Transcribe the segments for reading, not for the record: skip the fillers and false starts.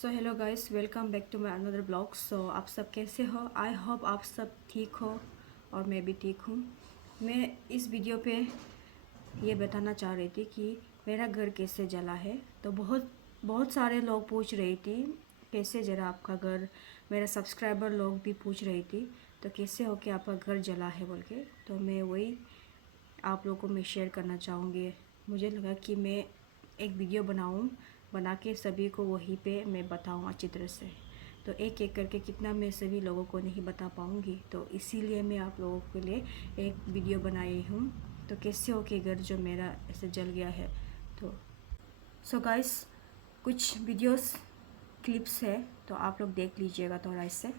So hello guys, welcome back to my another blog. So आप सब कैसे हो? आई होप आप सब ठीक हो और मैं भी ठीक हूँ। मैं इस वीडियो पे ये बताना चाह रही थी कि मेरा घर कैसे जला है। तो बहुत बहुत सारे लोग पूछ रही थी कैसे जला आपका घर। मेरा सब्सक्राइबर लोग भी पूछ रही थी तो कैसे हो कि आपका घर जला है बोल के। तो मैं वही आप लोगों को मैं शेयर करना चाहूँगी। मुझे लगा कि मैं एक वीडियो बना के सभी को वहीं पे मैं बताऊँ अच्छी तरह से। तो एक एक करके कितना मैं सभी लोगों को नहीं बता पाऊँगी, तो इसीलिए मैं आप लोगों के लिए एक वीडियो बनाई हूँ। तो कैसे हो कि घर जो मेरा ऐसे जल गया है। तो सो गाइस, कुछ वीडियोस क्लिप्स है तो आप लोग देख लीजिएगा थोड़ा इससे।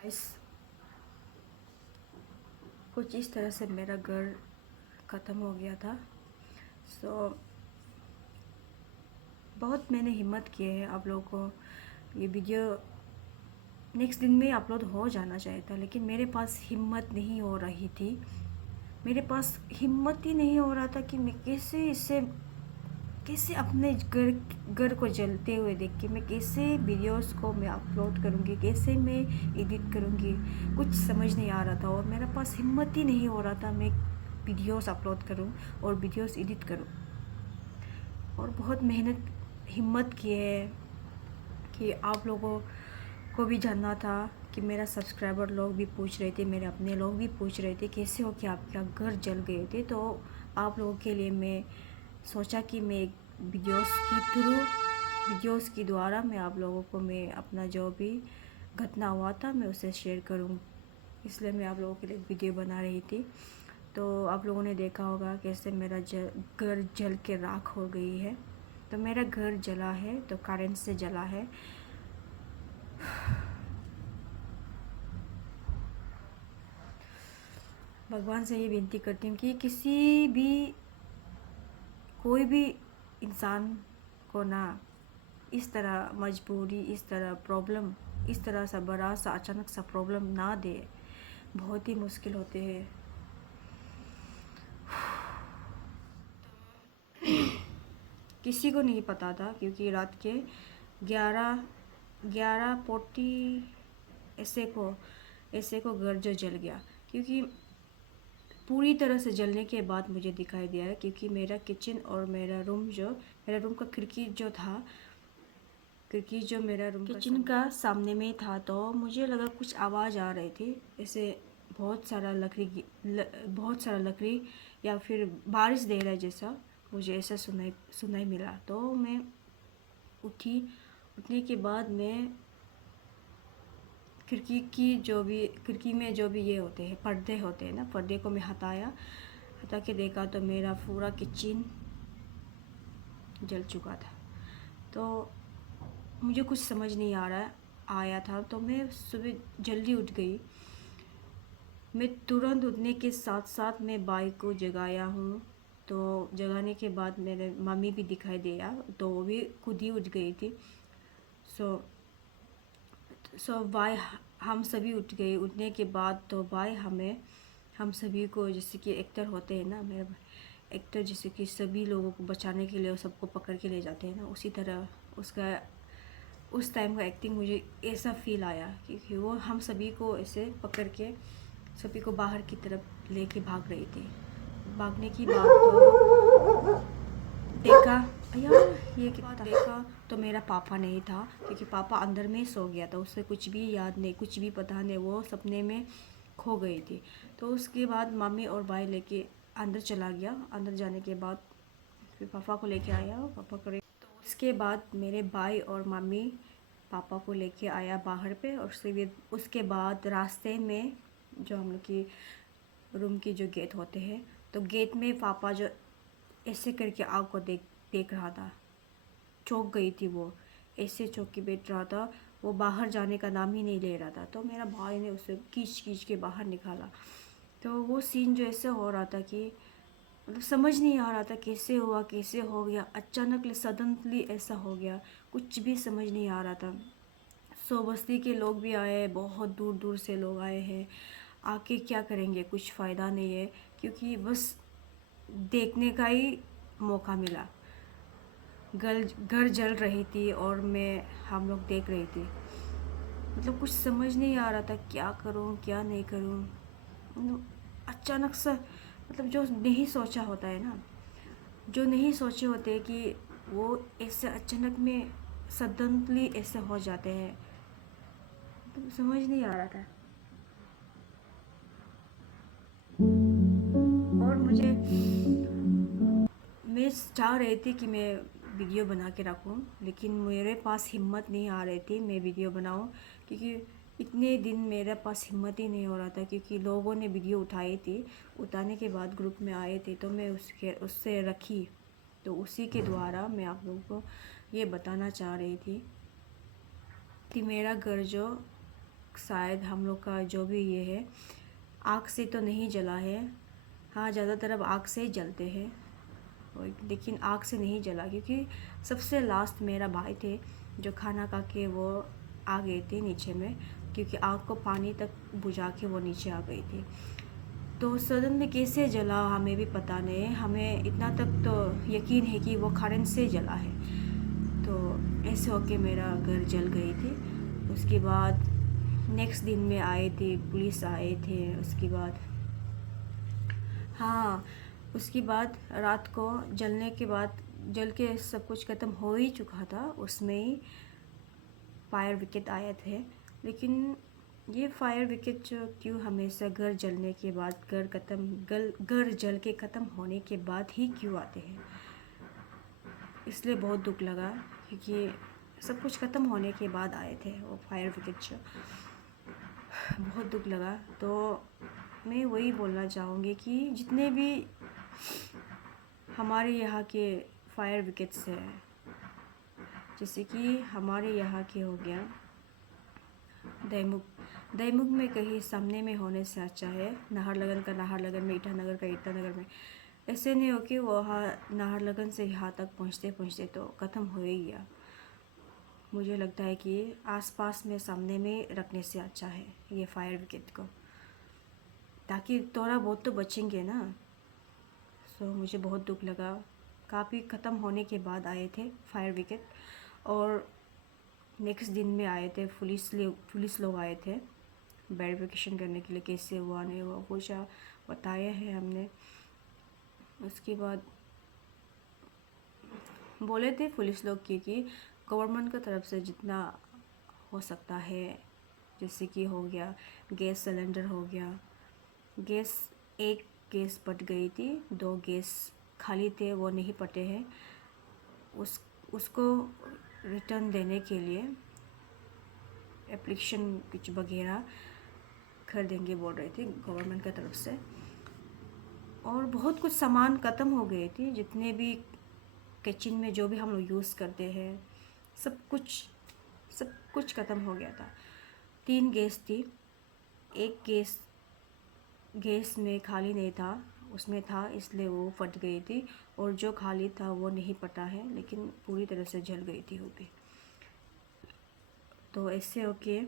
गाइस, कुछ इस तरह से मेरा घर ख़त्म हो गया था। सो बहुत मैंने हिम्मत की है आप लोगों को ये वीडियो नेक्स्ट दिन में अपलोड हो जाना चाहिए था, लेकिन मेरे पास हिम्मत नहीं हो रही थी। मेरे पास हिम्मत ही नहीं हो रहा था कि मैं कैसे अपने घर को जलते हुए देख के मैं कैसे वीडियोस को मैं अपलोड करूँगी, कैसे मैं एडिट करूँगी, कुछ समझ नहीं आ रहा था। और मेरे पास हिम्मत ही नहीं हो रहा था मैं वीडियोस अपलोड करूँ और वीडियोस एडिट करूँ। और बहुत मेहनत हिम्मत की है कि आप लोगों को भी जानना था कि मेरा सब्सक्राइबर लोग भी पूछ रहे थे, मेरे अपने लोग भी पूछ रहे थे कैसे हो कि आपका घर जल गए थे। तो आप लोगों के लिए मैं सोचा कि मैं एक वीडियोस की द्वारा मैं आप लोगों को मैं अपना जो भी घटना हुआ था मैं उसे शेयर करूं। इसलिए मैं आप लोगों के लिए वीडियो बना रही थी। तो आप लोगों ने देखा होगा कैसे मेरा घर जल के राख हो गई है। तो मेरा घर जला है तो करंट से जला है। भगवान से ये विनती करती हूँ कि कोई भी इंसान को ना इस तरह मजबूरी, इस तरह प्रॉब्लम, इस तरह सा बड़ा सा अचानक सा प्रॉब्लम ना दे। बहुत ही मुश्किल होते हैं। किसी को नहीं पता था क्योंकि रात के 11:40 ऐसे को घर जो जल गया। क्योंकि पूरी तरह से जलने के बाद मुझे दिखाई दिया है, क्योंकि मेरा किचन और मेरा रूम का खिड़की जो मेरा रूम किचन का सामने में था। तो मुझे लगा कुछ आवाज़ आ रही थी, ऐसे बहुत सारा लकड़ी या फिर बारिश दे रहा है जैसा मुझे ऐसा सुनाई मिला। तो मैं उठी। उठने के बाद मैं खिड़की में जो भी ये होते हैं, पर्दे होते हैं ना, पर्दे को मैं हटा के देखा तो मेरा पूरा किचन जल चुका था। तो मुझे कुछ समझ नहीं आया था। तो मैं सुबह जल्दी उठ गई। मैं तुरंत उठने के साथ साथ मैं भाई को जगाया हूँ। तो जगाने के बाद मेरे मम्मी भी दिखाई दिया, तो वो भी खुद ही उठ गई थी। सो भाई, हम सभी उठ गए। उठने के बाद तो भाई हम सभी को, जैसे कि एक्टर होते हैं ना, मेरे एक्टर जैसे कि सभी लोगों को बचाने के लिए सबको पकड़ के ले जाते हैं ना, उसी तरह उसका उस टाइम का एक्टिंग मुझे ऐसा फील आया, क्योंकि वो हम सभी को ऐसे पकड़ के सभी को बाहर की तरफ लेके भाग रही थी। भागने की बात तो देखा, यार ये कितना देखा तो मेरा पापा नहीं था, क्योंकि पापा अंदर में ही सो गया था। उसे कुछ भी याद नहीं, कुछ भी पता नहीं, वो सपने में खो गई थी। तो उसके बाद मम्मी और भाई लेके अंदर चला गया। अंदर जाने के बाद फिर पापा को लेके आया। पापा करे तो उसके बाद मेरे भाई और मम्मी पापा को लेके आया बाहर पे। और उसके बाद रास्ते में जो हम लोग की रूम की जो गेट होते हैं, तो गेट में पापा जो ऐसे करके आग को देख रहा था। चौंक गई थी वो, ऐसे चौंक के बैठ रहा था। वो बाहर जाने का नाम ही नहीं ले रहा था। तो मेरा भाई ने उसे खींच के बाहर निकाला। तो वो सीन जो ऐसे हो रहा था कि मतलब समझ नहीं आ रहा था कैसे हुआ, कैसे हो गया, अचानक सडनली ऐसा हो गया, कुछ भी समझ नहीं आ रहा था। बस्ती के लोग भी आए, बहुत दूर दूर से लोग आए हैं। आके क्या करेंगे, कुछ फ़ायदा नहीं है, क्योंकि बस देखने का ही मौका मिला। घर जल रही थी और हम लोग देख रही थी। मतलब कुछ समझ नहीं आ रहा था क्या करूं क्या नहीं करूं। मतलब अचानक सा, मतलब जो नहीं सोचा होता है ना, जो नहीं सोचे होते कि वो ऐसे अचानक में सडनली ऐसे हो जाते हैं। तो समझ नहीं आ रहा था। और मैं चाह रही थी कि मैं वीडियो बना के रखूं, लेकिन मेरे पास हिम्मत नहीं आ रही थी मैं वीडियो बनाऊं, क्योंकि इतने दिन मेरे पास हिम्मत ही नहीं हो रहा था। क्योंकि लोगों ने वीडियो उठाई थी, उतारने के बाद ग्रुप में आए थे, तो मैं उससे रखी। तो उसी के द्वारा मैं आप लोगों को ये बताना चाह रही थी कि मेरा घर जो शायद हम लोग का जो भी ये है, आग से तो नहीं जला है। हाँ, ज़्यादातर अब आग से ही जलते हैं, लेकिन आग से नहीं जला, क्योंकि सबसे लास्ट मेरा भाई थे जो खाना खा के वो आ गए थे नीचे में, क्योंकि आग को पानी तक बुझा के वो नीचे आ गई थी। तो सडन में कैसे जला हमें भी पता नहीं, हमें इतना तक तो यकीन है कि वो करंट से जला है। तो ऐसे होके मेरा घर जल गई थी। उसके बाद नेक्स्ट दिन में आए थे, पुलिस आए थे। उसके बाद हाँ, उसके बाद रात को जलने के बाद, जल के सब कुछ ख़त्म हो ही चुका था, उसमें ही फायर विकेट आए थे। लेकिन ये फायर विकेट जो क्यों हमेशा घर जलने के बाद, घर जल के ख़त्म होने के बाद ही क्यों आते हैं, इसलिए बहुत दुख लगा। क्योंकि सब कुछ ख़त्म होने के बाद आए थे वो फायर विकेट जो, बहुत दुख लगा। तो मैं वही बोलना चाहूँगी कि जितने भी हमारे यहाँ के फायर विकेट्स हैं, जैसे कि हमारे यहाँ के हो गया दैमुख में कहीं सामने में होने से अच्छा है नाहरलगन का नाहरलगन में, ईटानगर का ईटानगर में। ऐसे नहीं हो कि वहाँ नाहरलगन से यहाँ तक पहुँचते पहुँचते तो ख़त्म हो ही गया। मुझे लगता है कि आसपास में सामने में रखने से अच्छा है ये फायर विकेट को, ताकि थोड़ा बहुत तो बचेंगे ना। मुझे बहुत दुख लगा। काफ़ी ख़त्म होने के बाद आए थे फायर विकेट, और नेक्स्ट दिन में आए थे पुलिस लोग आए थे वेरिफिकेशन करने के लिए, कैसे हुआ नहीं हुआ कुछ बताया है हमने। उसके बाद बोले थे पुलिस लोग कि गवर्नमेंट की तरफ से जितना हो सकता है, जैसे कि हो गया गैस सिलेंडर हो गया, गैस एक गैस बट गई थी, 2 गैस खाली थे वो नहीं पटे हैं, उसको रिटर्न देने के लिए एप्लीकेशन कुछ वगैरह कर देंगे बोल रहे थे गवर्नमेंट की तरफ से। और बहुत कुछ सामान ख़त्म हो गए थे, जितने भी किचन में जो भी हम लोग यूज़ करते हैं सब कुछ ख़त्म हो गया था। 3 गैस थी, एक गैस में खाली नहीं था, उसमें था इसलिए वो फट गई थी, और जो खाली था वो नहीं पटा है लेकिन पूरी तरह से जल गई थी वो भी। तो ऐसे होके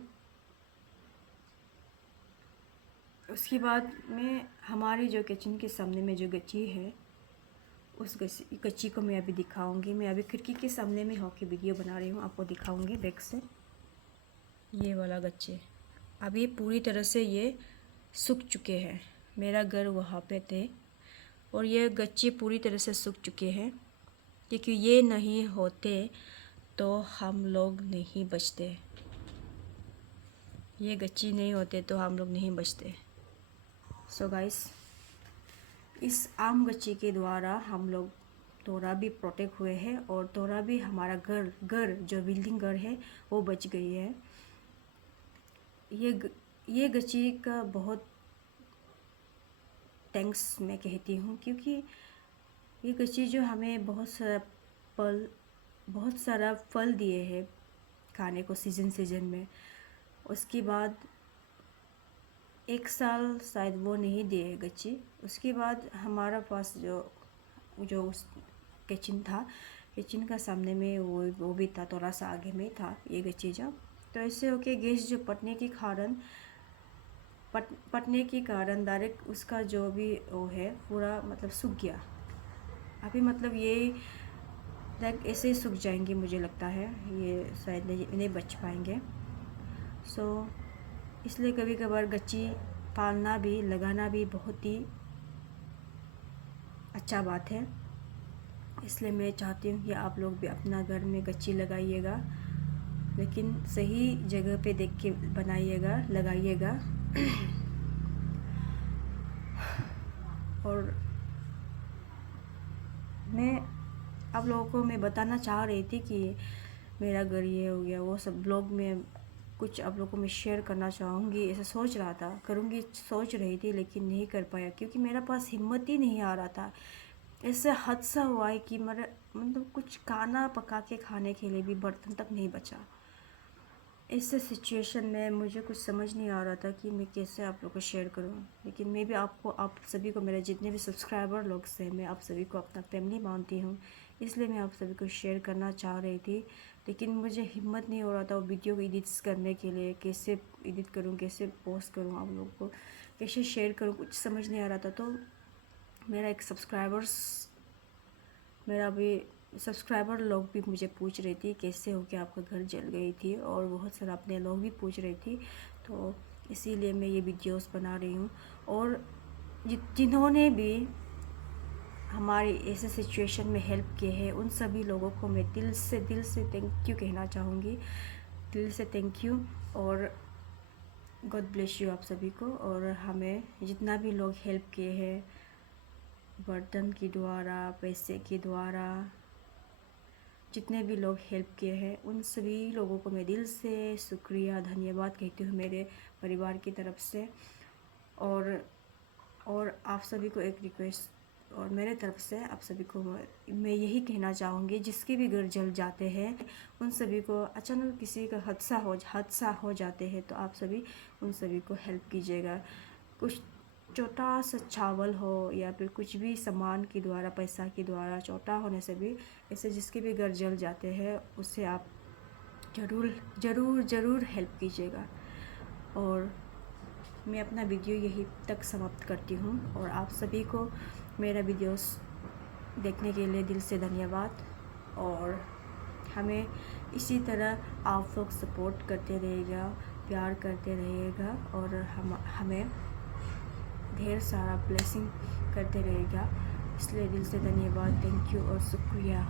उसके बाद में हमारी जो किचन के सामने में जो गच्ची है, उस गच्ची को मैं अभी दिखाऊंगी। मैं अभी खिड़की के सामने में होके वीडियो बना रही हूँ, आपको दिखाऊंगी बैक से। ये वाला गच्ची अभी पूरी तरह से ये सूख चुके हैं। मेरा घर वहाँ पे थे और ये गच्ची पूरी तरह से सूख चुके हैं, क्योंकि ये नहीं होते तो हम लोग नहीं बचते। ये गच्ची नहीं होते तो हम लोग नहीं बचते। सो गाइस, इस आम गच्ची के द्वारा हम लोग थोड़ा भी प्रोटेक्ट हुए हैं, और थोड़ा भी हमारा घर जो बिल्डिंग घर है वो बच गई है। ये गच्ची का बहुत थैंक्स मैं कहती हूँ, क्योंकि ये गच्ची जो हमें बहुत सारा फल दिए हैं खाने को सीज़न में। उसके बाद 1 साल शायद वो नहीं दिए गच्ची। उसके बाद हमारा पास जो किचन था, किचन का सामने में वो भी था, थोड़ा सा आगे में था ये गच्ची जब। तो ऐसे होके गैस जो पटने के कारण डायरेक्ट उसका जो भी वो है पूरा मतलब सूख गया। अभी मतलब ये ऐसे ही सूख जाएंगे मुझे लगता है, ये शायद नहीं बच पाएंगे। सो इसलिए कभी कभार गच्ची पालना भी लगाना भी बहुत ही अच्छा बात है। इसलिए मैं चाहती हूँ कि आप लोग भी अपना घर में गच्ची लगाइएगा, लेकिन सही जगह पे देख के बनाइएगा, लगाइएगा। और मैं आप लोगों को मैं बताना चाह रही थी कि मेरा घर ये हो गया, वो सब ब्लॉग में कुछ आप लोगों को मैं शेयर करना चाहूँगी। ऐसा सोच रही थी लेकिन नहीं कर पाया, क्योंकि मेरे पास हिम्मत ही नहीं आ रहा था। ऐसा हादसा हुआ है कि मेरा मतलब कुछ खाना पका के खाने के लिए भी बर्तन तक नहीं बचा। ऐसे सिचुएशन में मुझे कुछ समझ नहीं आ रहा था कि मैं कैसे आप लोगों को शेयर करूं। लेकिन मैं भी आप सभी को, मेरे जितने भी सब्सक्राइबर लोग हैं, मैं आप सभी को अपना फैमिली मानती हूं, इसलिए मैं आप सभी को शेयर करना चाह रही थी। लेकिन मुझे हिम्मत नहीं हो रहा था वो वीडियो को एडिट्स करने के लिए, कैसे एडिट करूँ, कैसे पोस्ट करूँ, आप लोगों को कैसे शेयर करूँ, कुछ समझ नहीं आ रहा था। तो मेरा भी सब्सक्राइबर लोग भी मुझे पूछ रही थी कैसे हो कि आपका घर जल गई थी, और बहुत सारा अपने लोग भी पूछ रही थी। तो इसीलिए मैं ये वीडियोस बना रही हूँ। और जिन्होंने भी हमारे ऐसे सिचुएशन में हेल्प किए हैं, उन सभी लोगों को मैं दिल से थैंक यू कहना चाहूँगी, दिल से थैंक यू। और गॉड ब्लेस यू आप सभी को। और हमें जितना भी लोग हेल्प किए हैं, बर्तन के द्वारा, पैसे के द्वारा, जितने भी लोग हेल्प किए हैं, उन सभी लोगों को मैं दिल से शुक्रिया, धन्यवाद कहती हूँ मेरे परिवार की तरफ से। और आप सभी को एक रिक्वेस्ट, और मेरे तरफ से आप सभी को मैं यही कहना चाहूँगी, जिसके भी घर जल जाते हैं, उन सभी को अचानक किसी का हादसा हो जाते हैं, तो आप सभी उन सभी को हेल्प कीजिएगा। कुछ छोटा सा चावल हो या फिर कुछ भी सामान के द्वारा, पैसा के द्वारा, छोटा होने से भी ऐसे जिसके भी घर जल जाते हैं, उससे आप ज़रूर हेल्प कीजिएगा। और मैं अपना वीडियो यही तक समाप्त करती हूँ, और आप सभी को मेरा वीडियोस देखने के लिए दिल से धन्यवाद। और हमें इसी तरह आप लोग सपोर्ट करते रहिएगा, प्यार करते रहिएगा, और हमें ढेर सारा ब्लेसिंग करते रहेगा। इसलिए दिल से धन्यवाद, थैंक यू और शुक्रिया।